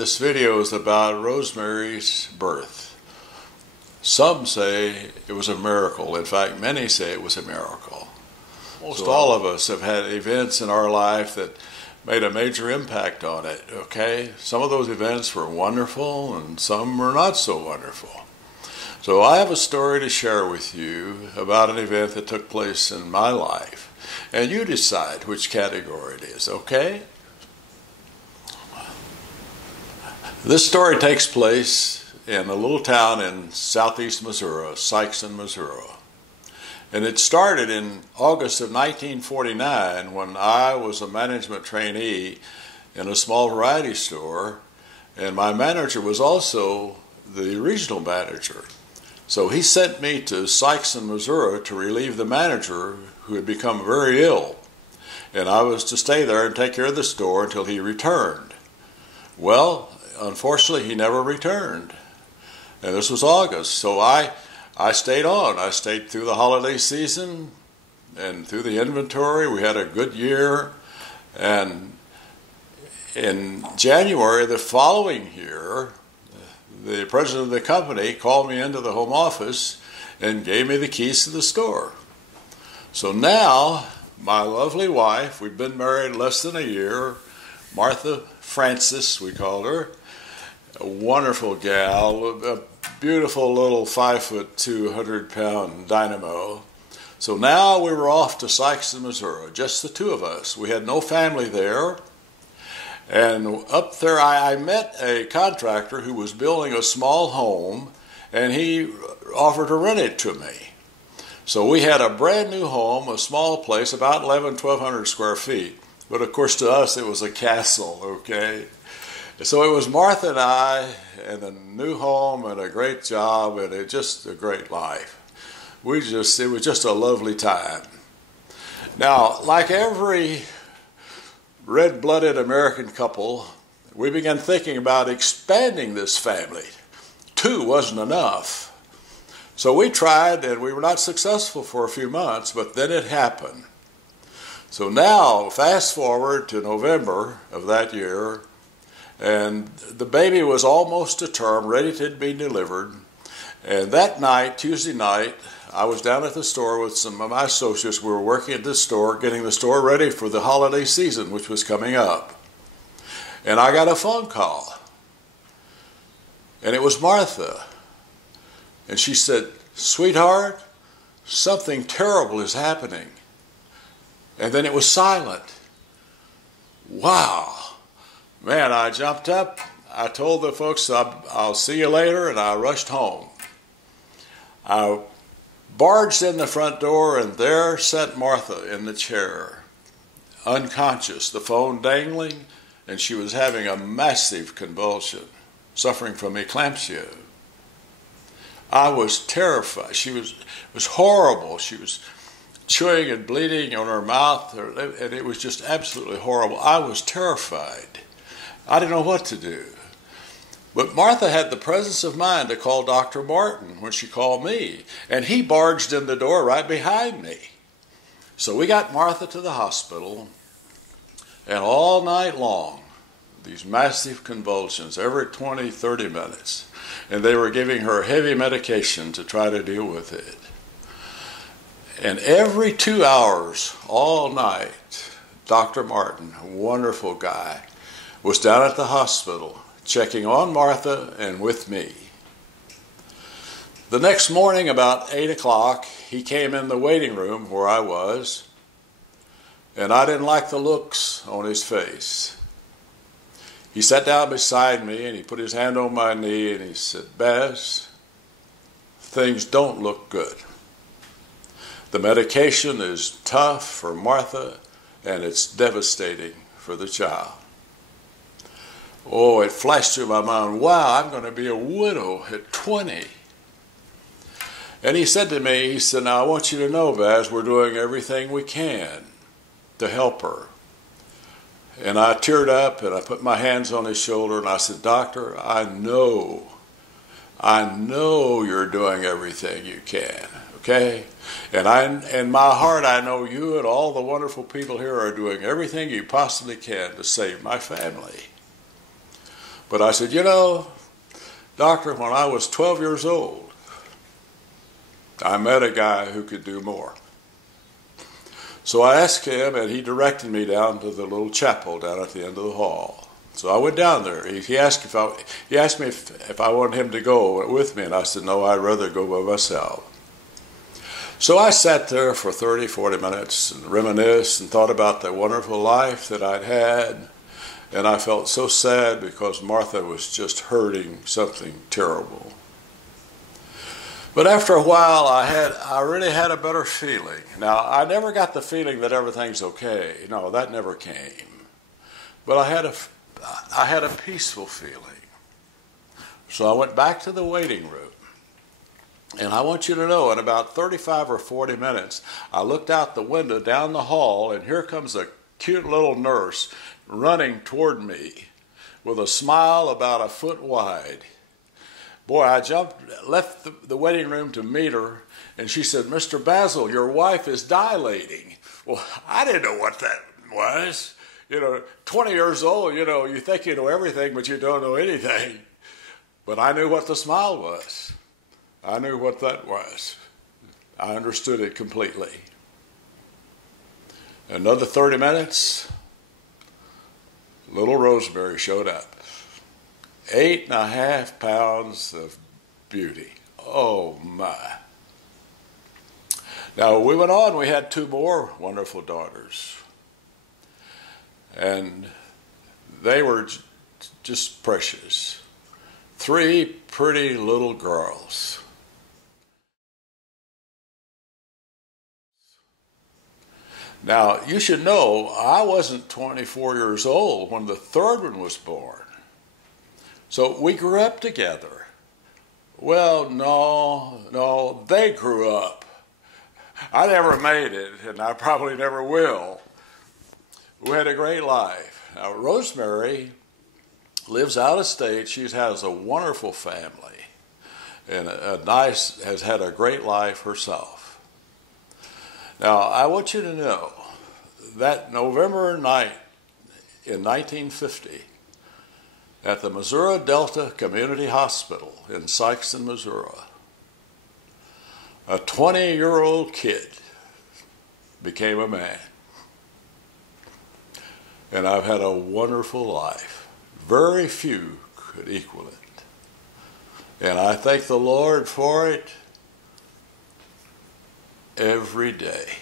This video is about Rosemary's birth. Some say it was a miracle. In fact, many say it was a miracle. Most all of us have had events in our life that made a major impact on it, okay? Some of those events were wonderful and some were not so wonderful. So I have a story to share with you about an event that took place in my life. And you decide which category it is, okay? This story takes place in a little town in southeast Missouri, Sikeston, Missouri. And it started in August of 1949 when I was a management trainee in a small variety store, and my manager was also the regional manager. So he sent me to Sikeston, Missouri to relieve the manager who had become very ill. And I was to stay there and take care of the store until he returned. Well, unfortunately, he never returned. And this was August, so I stayed on. I stayed through the holiday season and through the inventory. We had a good year. And in January the following year, the president of the company called me into the home office and gave me the keys to the store. So now, my lovely wife, we've been married less than a year, Martha Francis, we called her, a wonderful gal, a beautiful little 5'2", 200-pound dynamo. So now we were off to Sikeston, Missouri, just the two of us. We had no family there. And up there I met a contractor who was building a small home, and he offered to rent it to me. So we had a brand new home, a small place, about 1,200 square feet. But of course to us it was a castle, okay? So it was Martha and I, and a new home, and a great job, and just a great life. It was just a lovely time. Now, like every red-blooded American couple, we began thinking about expanding this family. Two wasn't enough. So we tried, and we were not successful for a few months, but then it happened. So now, fast forward to November of that year, and the baby was almost to term, ready to be delivered. And that night, Tuesday night, I was down at the store with some of my associates. We were working at this store, getting the store ready for the holiday season, which was coming up. And I got a phone call. And it was Martha. And she said, "Sweetheart, something terrible is happening." And then it was silent. Wow. Man, I jumped up, I told the folks, I'll see you later, and I rushed home. I barged in the front door, and there sat Martha in the chair, unconscious, the phone dangling, and she was having a massive convulsion, suffering from eclampsia. I was terrified. It was horrible. She was chewing and bleeding on her mouth, and it was just absolutely horrible. I was terrified. I didn't know what to do. But Martha had the presence of mind to call Dr. Martin when she called me, and he barged in the door right behind me. So we got Martha to the hospital, and all night long, these massive convulsions, every 20, 30 minutes, and they were giving her heavy medication to try to deal with it. And every 2 hours, all night, Dr. Martin, a wonderful guy, was down at the hospital checking on Martha and with me. The next morning about 8 o'clock, he came in the waiting room where I was, and I didn't like the looks on his face. He sat down beside me and he put his hand on my knee and he said, "Baz, things don't look good. The medication is tough for Martha and it's devastating for the child." Oh, it flashed through my mind, wow, I'm going to be a widow at 20. And he said to me, "Now I want you to know, Baz, we're doing everything we can to help her." And I teared up and I put my hands on his shoulder and I said, "Doctor, I know you're doing everything you can, okay? And in my heart, I know you and all the wonderful people here are doing everything you possibly can to save my family." But I said, you know, doctor, when I was 12 years old, I met a guy who could do more. So I asked him, and he directed me down to the little chapel down at the end of the hall. So I went down there. He asked me if I wanted him to go with me, and I said, no, I'd rather go by myself. So I sat there for 30, 40 minutes and reminisced and thought about the wonderful life that I'd had. And I felt so sad because Martha was just hurting something terrible. But after a while, I really had a better feeling. Now, I never got the feeling that everything's okay. No, that never came. But I had a peaceful feeling. So I went back to the waiting room. And I want you to know, in about 35 or 40 minutes, I looked out the window down the hall, and here comes a cute little nurse running toward me with a smile about a foot wide. Boy, I left the waiting room to meet her, and she said, Mr. Basil, your wife is dilating. Well, I didn't know what that was. 20 years old, you think you know everything, but you don't know anything. But I knew what the smile was. I knew what that was. I understood it completely. Another 30 minutes, little Rosemary showed up. 8.5 pounds of beauty. Oh my. Now we went on, we had 2 more wonderful daughters. And they were just precious. 3 pretty little girls. Now, you should know, I wasn't 24 years old when the 3rd one was born. So we grew up together. Well, no, they grew up. I never made it, and I probably never will. We had a great life. Now, Rosemary lives out of state. She has a wonderful family, and has had a great life herself. Now, I want you to know that November night in 1950, at the Missouri Delta Community Hospital in Sikeston, Missouri, a 20-year-old kid became a man. And I've had a wonderful life. Very few could equal it. And I thank the Lord for it every day.